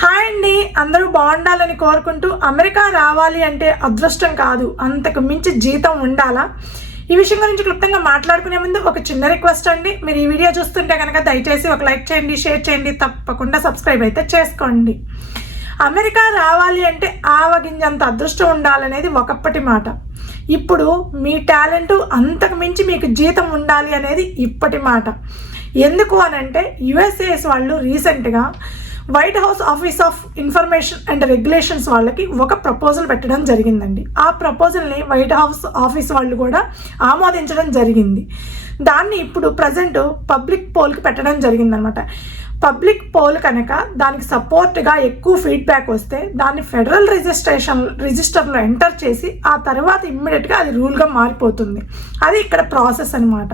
Hi అండి, అందరూ బాగుండాలని కోరుకుంటూ అమెరికా రావాలి అంటే అదృష్టం కాదు, అంతకు మించి జీతం ఉండాలా? ఈ విషయం గురించి క్లుప్తంగా మాట్లాడుకునే ముందు ఒక చిన్న రిక్వెస్ట్ అండి. మీరు ఈ వీడియో చూస్తుంటే కనుక దయచేసి ఒక లైక్ చేయండి, షేర్ చేయండి, తప్పకుండా సబ్స్క్రైబ్ అయితే చేసుకోండి. అమెరికా రావాలి అంటే ఆవగింజంత అదృష్టం ఉండాలనేది ఒకప్పటి మాట. ఇప్పుడు మీ టాలెంట్ అంతకు మించి మీకు జీతం ఉండాలి అనేది ఇప్పటి మాట. ఎందుకు అనంటే యుఎస్ఏఎస్ వాళ్ళు రీసెంట్గా white house office of information and regulations వాళ్ళకి ఒక ప్రపోజల్ పెట్టడం జరిగిందండి. ఆ ప్రపోజల్ని వైట్ హౌస్ ఆఫీస్ వాళ్ళు కూడా ఆమోదించడం జరిగింది. దాన్ని ఇప్పుడు ప్రజెంట్ పబ్లిక్ పోల్కి పెట్టడం జరిగిందనమాట. పబ్లిక్ పోల్ కనుక దానికి సపోర్ట్గా ఎక్కువ ఫీడ్బ్యాక్ వస్తే దాన్ని ఫెడరల్ రిజిస్టర్లో ఎంటర్ చేసి ఆ తర్వాత ఇమ్మీడియట్గా అది రూల్గా మారిపోతుంది. అది ఇక్కడ ప్రాసెస్ అనమాట.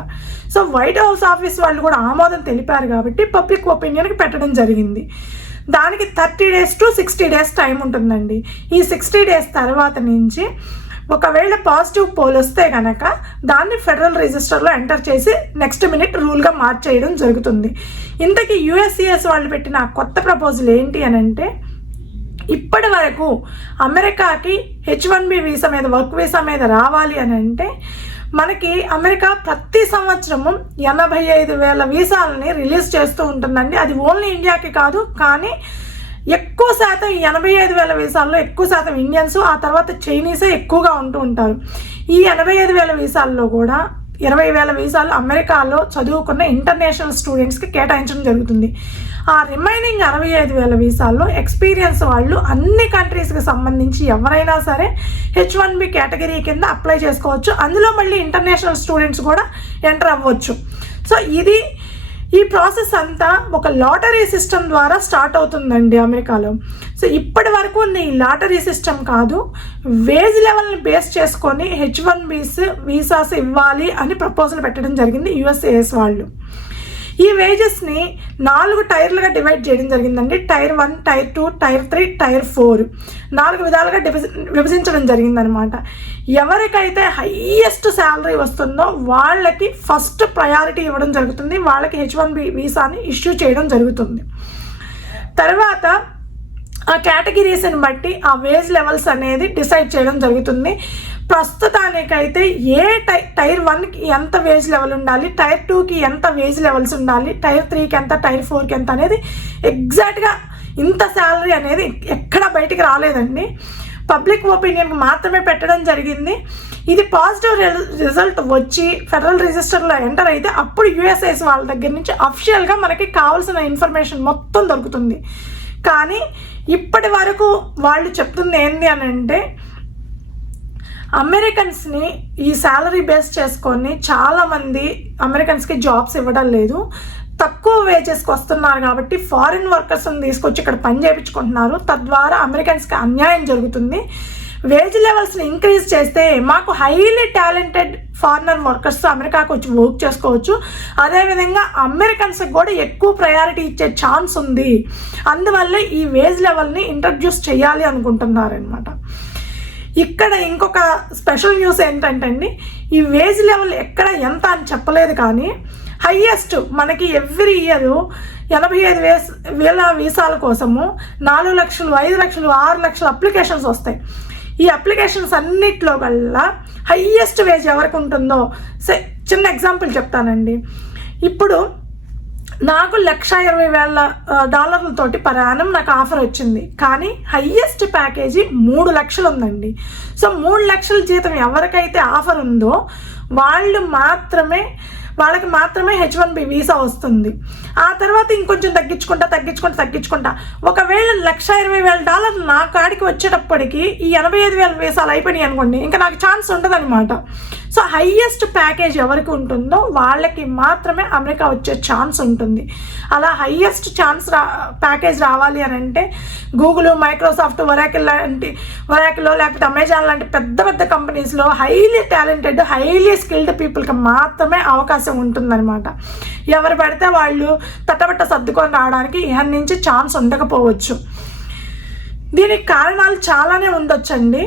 సో వైట్ హౌస్ ఆఫీస్ వాళ్ళు కూడా ఆమోదం తెలిపారు కాబట్టి పబ్లిక్ ఒపీనియన్కి పెట్టడం జరిగింది. దానికి 30 days to 60 days టైం ఉంటుందండి. ఈ 60 days తర్వాత నుంచి ఒకవేళ పాజిటివ్ పోల్ వస్తే కనుక దాన్ని ఫెడరల్ రిజిస్టర్లో ఎంటర్ చేసి నెక్స్ట్ మినిట్ రూల్గా మార్చేయడం జరుగుతుంది. ఇంతకీ యుఎస్సిఎస్ వాళ్ళు పెట్టిన కొత్త ప్రపోజల్ ఏంటి అని అంటే, ఇప్పటి వరకు అమెరికాకి H1B వీసా మీద, వర్క్ వీసా మీద రావాలి అని అంటే మనకి అమెరికా ప్రతి సంవత్సరము 85,000 వీసాలని రిలీజ్ చేస్తూ ఉంటుందండి. అది ఓన్లీ ఇండియాకి కాదు, కానీ ఎక్కువ శాతం 85,000 వీసాల్లో ఎక్కువ శాతం ఇండియన్స్, ఆ తర్వాత చైనీసే ఎక్కువగా ఉంటూ ఉంటారు. ఈ 85,000 వీసాల్లో కూడా 20,000 వీసాలు అమెరికాలో చదువుకున్న ఇంటర్నేషనల్ స్టూడెంట్స్కి కేటాయించడం జరుగుతుంది. ఆ రిమైనింగ్ 65,000 వీసాల్లో ఎక్స్పీరియన్స్ వాళ్ళు అన్ని కంట్రీస్కి సంబంధించి ఎవరైనా సరే H1B కేటగిరీ కింద అప్లై చేసుకోవచ్చు. అందులో మళ్ళీ ఇంటర్నేషనల్ స్టూడెంట్స్ కూడా ఎంటర్ అవ్వచ్చు. సో ఈ ప్రాసెస్ అంతా ఒక లాటరీ సిస్టమ్ ద్వారా స్టార్ట్ అవుతుందండి అమెరికాలో. సో ఇప్పటి వరకు ఉన్న ఈ లాటరీ సిస్టమ్ కాదు, వేజ్ లెవెల్ని బేస్ చేసుకొని H1Bs వీసాస్ ఇవ్వాలి అని ప్రపోజల్ పెట్టడం జరిగింది యుఎస్ఏఎస్ వాళ్ళు. ఈ వేజెస్ని 4 టైర్లుగా డివైడ్ చేయడం జరిగిందండి. టైర్ 1, టైర్ 2, టైర్ 3, టైర్ 4 4 విధాలుగా విభజించడం జరిగిందనమాట. ఎవరికైతే హైయెస్ట్ శాలరీ వస్తుందో వాళ్ళకి ఫస్ట్ ప్రయారిటీ ఇవ్వడం జరుగుతుంది. వాళ్ళకి H1B వీసాని ఇష్యూ చేయడం జరుగుతుంది. తర్వాత ఆ కేటగిరీస్ని బట్టి ఆ వేజ్ లెవెల్స్ అనేది డిసైడ్ చేయడం జరుగుతుంది. ప్రస్తుతానికైతే టైర్ 1కి ఎంత వేజ్ లెవెల్ ఉండాలి, టైర్ 2కి ఎంత వేజ్ లెవెల్స్ ఉండాలి, టైర్ 3కి ఎంత, టైర్ 4కి ఎంత అనేది ఎగ్జాక్ట్గా ఇంత శాలరీ అనేది ఎక్కడ బయటికి రాలేదండి. పబ్లిక్ ఒపీనియన్కి మాత్రమే పెట్టడం జరిగింది. ఇది పాజిటివ్ రిజల్ట్ వచ్చి ఫెడరల్ రిజిస్టర్లో ఎంటర్ అయితే అప్పుడు యుఎస్ఏఎస్ వాళ్ళ దగ్గర నుంచి అఫిషియల్గా మనకి కావాల్సిన ఇన్ఫర్మేషన్ మొత్తం దొరుకుతుంది. కానీ ఇప్పటి వరకు వాళ్ళు చెప్తుంది ఏంటి అని అంటే, అమెరికన్స్ని ఈ శాలరీ బేస్ చేసుకొని చాలామంది అమెరికన్స్కి జాబ్స్ ఇవ్వడం లేదు. తక్కువ వేజెస్కి వస్తున్నారు కాబట్టి ఫారిన్ వర్కర్స్ని తీసుకొచ్చి ఇక్కడ పని చేయించుకుంటున్నారు. తద్వారా అమెరికన్స్కి అన్యాయం జరుగుతుంది. వేజ్ లెవెల్స్ని ఇంక్రీజ్ చేస్తే మాకు హైలీ టాలెంటెడ్ ఫారినర్ వర్కర్స్ అమెరికాకు వచ్చి వర్క్ చేసుకోవచ్చు. అదేవిధంగా అమెరికన్స్కి కూడా ఎక్కువ ప్రయారిటీ ఇచ్చే ఛాన్స్ ఉంది. అందువల్ల ఈ వేజ్ లెవెల్ని ఇంట్రడ్యూస్ చేయాలి అనుకుంటున్నారనమాట. ఇక్కడ ఇంకొక స్పెషల్ న్యూస్ ఏంటంటే అండి, ఈ వేజ్ లెవెల్ ఎక్కడ ఎంత అని చెప్పలేదు, కానీ హయ్యెస్ట్ మనకి ఎవ్రీ ఇయర్ 85,000 వీసాల కోసము 4 లక్షలు, 5 లక్షలు, 6 లక్షల అప్లికేషన్స్ వస్తాయి. ఈ అప్లికేషన్స్ అన్నిట్లో కల్లా హయ్యెస్ట్ వేజ్ ఎవరికి ఉంటుందో, చిన్న ఎగ్జాంపుల్ చెప్తానండి. ఇప్పుడు నాకు $120,000 పర్ యానం నాకు ఆఫర్ వచ్చింది, కానీ హయ్యెస్ట్ ప్యాకేజీ 3 లక్షలు ఉందండి. సో 3 లక్షల జీతం ఎవరికైతే ఆఫర్ ఉందో వాళ్ళకి మాత్రమే H1B వీసా వస్తుంది. ఆ తర్వాత ఇంకొంచెం తగ్గించుకుంటా ఒకవేళ $120,000 నా కాడికి వచ్చేటప్పటికి ఈ 85,000 వీసాలు అయిపోయినాయి అనుకోండి, ఇంకా నాకు ఛాన్స్ ఉండదన్నమాట. సో హయ్యెస్ట్ ప్యాకేజ్ ఎవరికి ఉంటుందో వాళ్ళకి మాత్రమే అమెరికా వచ్చే ఛాన్స్ ఉంటుంది. అలా హయ్యెస్ట్ ప్యాకేజ్ రావాలి అని అంటే గూగుల్, మైక్రోసాఫ్ట్, వరాకిల్ లేకపోతే అమెజాన్ లాంటి పెద్ద కంపెనీస్లో హైలీ టాలెంటెడ్, హైలీ స్కిల్డ్ పీపుల్కి మాత్రమే అవకాశం ఉంటుందన్నమాట. ఎవరు పడితే వాళ్ళు తట్టబట్ట సర్దుకొని రావడానికి ఇహన్ నుంచి ఛాన్స్ ఉండకపోవచ్చు. దీనికి కారణాలు చాలానే ఉండొచ్చండి.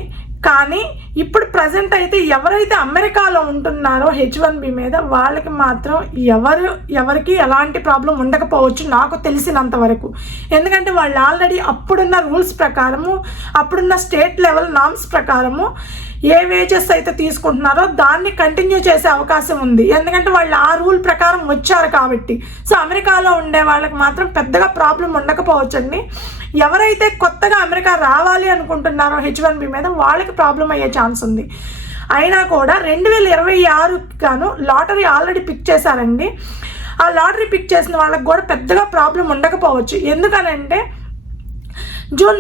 కానీ ఇప్పుడు ప్రజెంట్ అయితే ఎవరైతే అమెరికాలో ఉంటున్నారో H1B మీద వాళ్ళకి మాత్రం ఎవరికి ఎలాంటి ప్రాబ్లం ఉండకపోవచ్చు నాకు తెలిసినంత వరకు. ఎందుకంటే వాళ్ళు ఆల్రెడీ అప్పుడున్న రూల్స్ ప్రకారము, అప్పుడున్న స్టేట్ లెవెల్ నామ్స్ ప్రకారము ఏ వేజెస్ అయితే తీసుకుంటున్నారో దాన్ని కంటిన్యూ చేసే అవకాశం ఉంది. ఎందుకంటే వాళ్ళు ఆ రూల్ ప్రకారం వచ్చారు కాబట్టి. సో అమెరికాలో ఉండే వాళ్ళకి మాత్రం పెద్దగా ప్రాబ్లం ఉండకపోవచ్చండి. ఎవరైతే కొత్తగా అమెరికా రావాలి అనుకుంటున్నారో H1B మీద వాళ్ళకి ప్రాబ్లం అయ్యే ఛాన్స్ ఉంది. అయినా కూడా 2026 గాను లాటరీ ఆల్రెడీ పిక్ చేశారండి. ఆ లాటరీ పిక్ చేసిన వాళ్ళకి కూడా పెద్దగా ప్రాబ్లం ఉండకపోవచ్చు. ఎందుకనంటే జూన్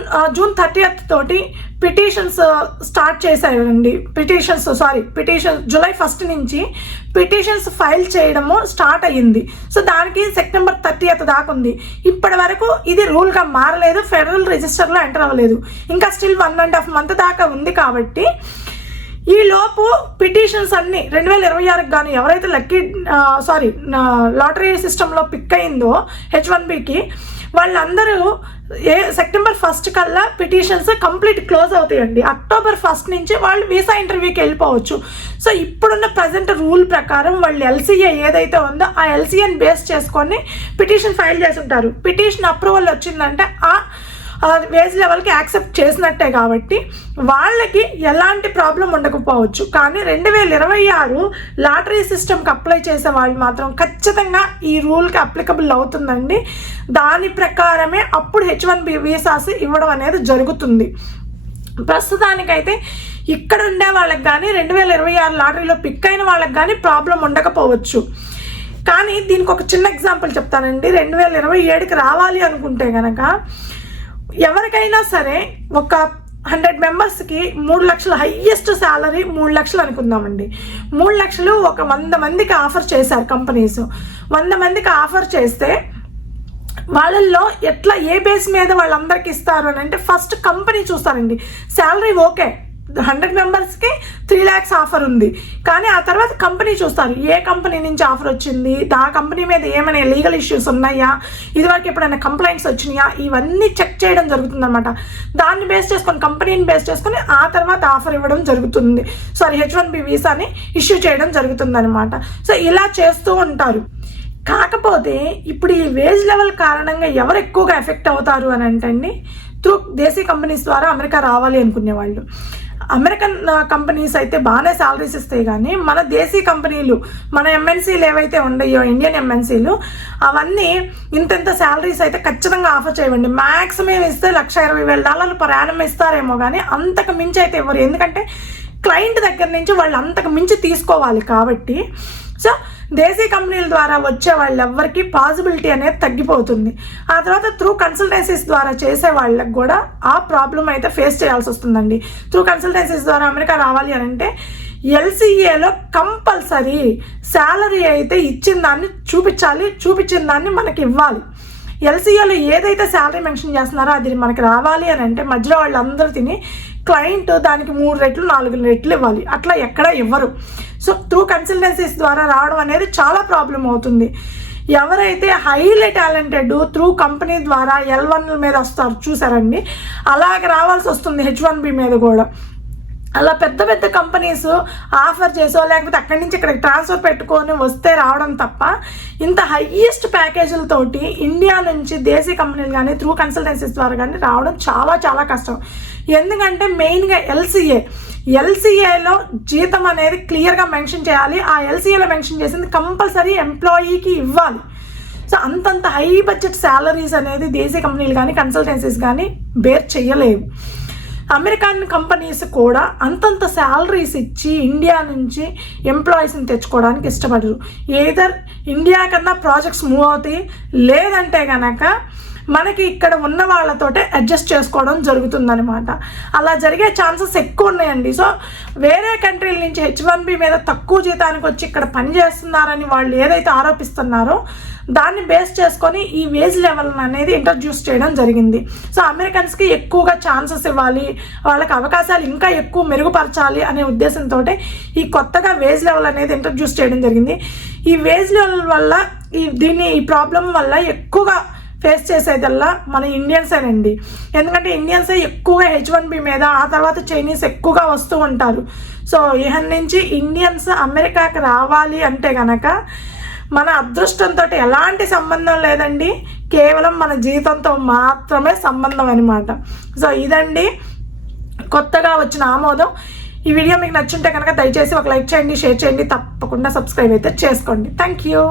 30th తోటి పిటిషన్స్ స్టార్ట్ చేశారండి. పిటిషన్స్ జూలై 1 నుంచి పిటిషన్స్ ఫైల్ చేయడము స్టార్ట్ అయ్యింది. సో దానికి సెప్టెంబర్ 30th దాకా ఉంది. ఇప్పటి వరకు ఇది రూల్గా మారలేదు, ఫెడరల్ రిజిస్టర్లో ఎంటర్ అవ్వలేదు. ఇంకా స్టిల్ 1.5 month దాకా ఉంది. కాబట్టి ఈ లోపు పిటిషన్స్ అన్ని 2026 గాను ఎవరైతే లాటరీ సిస్టంలో పిక్ అయిందో H1Bకి వాళ్ళందరూ సెప్టెంబర్ 1 కల్లా పిటిషన్స్ కంప్లీట్ క్లోజ్ అవుతాయండి. అక్టోబర్ 1 నుంచి వాళ్ళు వీసా ఇంటర్వ్యూకి వెళ్ళిపోవచ్చు. సో ఇప్పుడున్న ప్రజెంట్ రూల్ ప్రకారం వాళ్ళు LCA ఏదైతే ఉందో ఆ LCAని బేస్ చేసుకొని పిటిషన్ ఫైల్ చేసి ఉంటారు. పిటిషన్ అప్రూవల్ వచ్చిందంటే ఆ వేజ్ లెవెల్కి యాక్సెప్ట్ చేసినట్టే కాబట్టి వాళ్ళకి ఎలాంటి ప్రాబ్లం ఉండకపోవచ్చు. కానీ 2026 లాటరీ సిస్టమ్కి అప్లై చేసే వాళ్ళు మాత్రం ఖచ్చితంగా ఈ రూల్కి అప్లికబుల్ అవుతుందండి. దాని ప్రకారమే అప్పుడు H1B వీసాస్ ఇవ్వడం అనేది జరుగుతుంది. ప్రస్తుతానికైతే ఇక్కడ ఉండే వాళ్ళకి కానీ 2026 లాటరీలో పిక్ అయిన వాళ్ళకి కానీ ప్రాబ్లం ఉండకపోవచ్చు. కానీ దీనికి ఒక చిన్న ఎగ్జాంపుల్ చెప్తానండి. 2027కి రావాలి అనుకుంటే కనుక ఎవరికైనా సరే ఒక 100 మెంబర్స్కి 3 లక్షల హైయెస్ట్ శాలరీ 3 లక్షలు అనుకుందామండి. 3 లక్షలు ఒక 100 మందికి ఆఫర్ చేశారు కంపెనీస్. 100 మందికి ఆఫర్ చేస్తే వాళ్ళల్లో ఎట్లా ఏ బేస్ మీద వాళ్ళందరికీ ఇస్తారు అని అంటే ఫస్ట్ కంపెనీ చూస్తారండి. శాలరీ ఓకే, 100 మెంబర్స్కి 3 lakhs ఆఫర్ ఉంది. కానీ ఆ తర్వాత కంపెనీ చూస్తారు, ఏ కంపెనీ నుంచి ఆఫర్ వచ్చింది, ఆ కంపెనీ మీద ఏమైనా లీగల్ ఇష్యూస్ ఉన్నాయా, ఇదివరకు ఎప్పుడైనా కంప్లైంట్స్ వచ్చినాయా, ఇవన్నీ చెక్ చేయడం జరుగుతుంది అనమాట. దాన్ని బేస్ చేసుకొని కంపెనీని బేస్ చేసుకొని ఆ తర్వాత ఆఫర్ ఇవ్వడం జరుగుతుంది. H1B వీసాని ఇష్యూ చేయడం జరుగుతుంది అనమాట. సో ఇలా చేస్తూ ఉంటారు. కాకపోతే ఇప్పుడు ఈ వేజ్ లెవెల్ కారణంగా ఎవరు ఎక్కువగా ఎఫెక్ట్ అవుతారు అని అంటే త్రూ దేశీ కంపెనీస్ ద్వారా అమెరికా రావాలి అనుకునే వాళ్ళు. అమెరికన్ కంపెనీస్ అయితే బాగానే శాలరీస్ ఇస్తాయి. కానీ మన దేశీ కంపెనీలు, మన MNCలు ఏవైతే ఉన్నాయో ఇండియన్ MNCలు, అవన్నీ ఇంత శాలరీస్ అయితే ఖచ్చితంగా ఆఫర్ చేయవండి. మ్యాక్సిమం ఇస్తే $120,000 per annum ఇస్తారేమో, కానీ అంతకు మించి అయితే ఇవ్వరు. ఎందుకంటే క్లయింట్ దగ్గర నుంచి వాళ్ళు అంతకు మించి తీసుకోవాలి కాబట్టి. సో దేశీ కంపెనీల ద్వారా వచ్చే వాళ్ళు ఎవరికి పాసిబిలిటీ అనేది తగ్గిపోతుంది. ఆ తర్వాత త్రూ కన్సల్టెన్సీస్ ద్వారా చేసే వాళ్ళకి కూడా ఆ ప్రాబ్లం అయితే ఫేస్ చేయాల్సి వస్తుందండి. త్రూ కన్సల్టెన్సీస్ ద్వారా అమెరికా రావాలి అని అంటే LCAలో కంపల్సరీ శాలరీ అయితే ఇచ్చిన దాన్ని చూపించాలి, చూపించిన దాన్ని మనకి ఇవ్వాలి. LCAలో ఏదైతే శాలరీ మెన్షన్ చేస్తున్నారో అది మనకి రావాలి అని అంటే మధ్యలో వాళ్ళందరూ తిని క్లయింట్ దానికి 3 రెట్లు 4 రెట్లు ఇవ్వాలి. అట్లా ఎక్కడ ఇవ్వరు. సో త్రూ కన్సల్టెన్సీస్ ద్వారా రావడం అనేది చాలా ప్రాబ్లం అవుతుంది. ఎవరైతే హైలీ టాలెంటెడ్ త్రూ కంపెనీ ద్వారా L1 మీద వస్తారు చూసారండి, అలాగే రావాల్సి వస్తుంది H1B మీద కూడా. అలా పెద్ద పెద్ద కంపెనీస్ ఆఫర్ చేసో లేకపోతే అక్కడి నుంచి ఇక్కడికి ట్రాన్స్ఫర్ పెట్టుకొని వస్తే రావడం తప్ప ఇంత హైయెస్ట్ ప్యాకేజీలతోటి ఇండియా నుంచి దేశీ కంపెనీలు కానీ త్రూ కన్సల్టెన్సీస్ ద్వారా కానీ రావడం చాలా చాలా కష్టం. ఎందుకంటే మెయిన్గా LCAలో జీతం అనేది క్లియర్గా మెన్షన్ చేయాలి. ఆ LCAలో మెన్షన్ చేసింది కంపల్సరీ ఎంప్లాయీకి ఇవ్వాలి. సో అంతంత హై బడ్జెట్ శాలరీస్ అనేది దేశీ కంపెనీలు కానీ కన్సల్టెన్సీస్ కానీ బేర్ చేయలేవు. అమెరికన్ కంపెనీస్ కూడా అంతంత శాలరీస్ ఇచ్చి ఇండియా నుంచి ఎంప్లాయీస్ని తెచ్చుకోవడానికి ఇష్టపడరు. ఏదర్ ఇండియా కన్నా ప్రాజెక్ట్స్ మూవ్ అవుతాయి, లేదంటే కనుక మనకి ఇక్కడ ఉన్న వాళ్ళతోటే అడ్జస్ట్ చేసుకోవడం జరుగుతుందనమాట. అలా జరిగే ఛాన్సెస్ ఎక్కువ ఉన్నాయండి. సో వేరే కంట్రీల నుంచి H1B మీద తక్కువ జీతానికి వచ్చి ఇక్కడ పని చేస్తున్నారని వాళ్ళు ఏదైతే ఆరోపిస్తున్నారో దాన్ని బేస్ చేసుకొని ఈ వేజ్ లెవెల్ అనేది ఇంట్రడ్యూస్ చేయడం జరిగింది. సో అమెరికన్స్కి ఎక్కువగా ఛాన్సెస్ ఇవ్వాలి, వాళ్ళకి అవకాశాలు ఇంకా ఎక్కువ మెరుగుపరచాలి అనే ఉద్దేశంతో ఈ కొత్తగా వేజ్ లెవెల్ అనేది ఇంట్రడ్యూస్ చేయడం జరిగింది. ఈ వేజ్ లెవెల్ వల్ల ఈ ప్రాబ్లం వల్ల ఎక్కువగా ఫేస్ చేసేదల్లా మన ఇండియన్సేనండి. ఎందుకంటే ఇండియన్సే ఎక్కువగా H1B మీద, ఆ తర్వాత చైనీస్ ఎక్కువగా వస్తూ ఉంటారు. సో ఇహన్ నుంచి ఇండియన్స్ అమెరికాకి రావాలి అంటే కనుక మన అదృష్టంతో ఎలాంటి సంబంధం లేదండి, కేవలం మన జీవితంతో మాత్రమే సంబంధం అనమాట. సో ఇదండి కొత్తగా వచ్చిన ఆమోదం. ఈ వీడియో మీకు నచ్చుంటే కనుక దయచేసి ఒక లైక్ చేయండి, షేర్ చేయండి, తప్పకుండా సబ్స్క్రైబ్ అయితే చేసుకోండి. Thank you.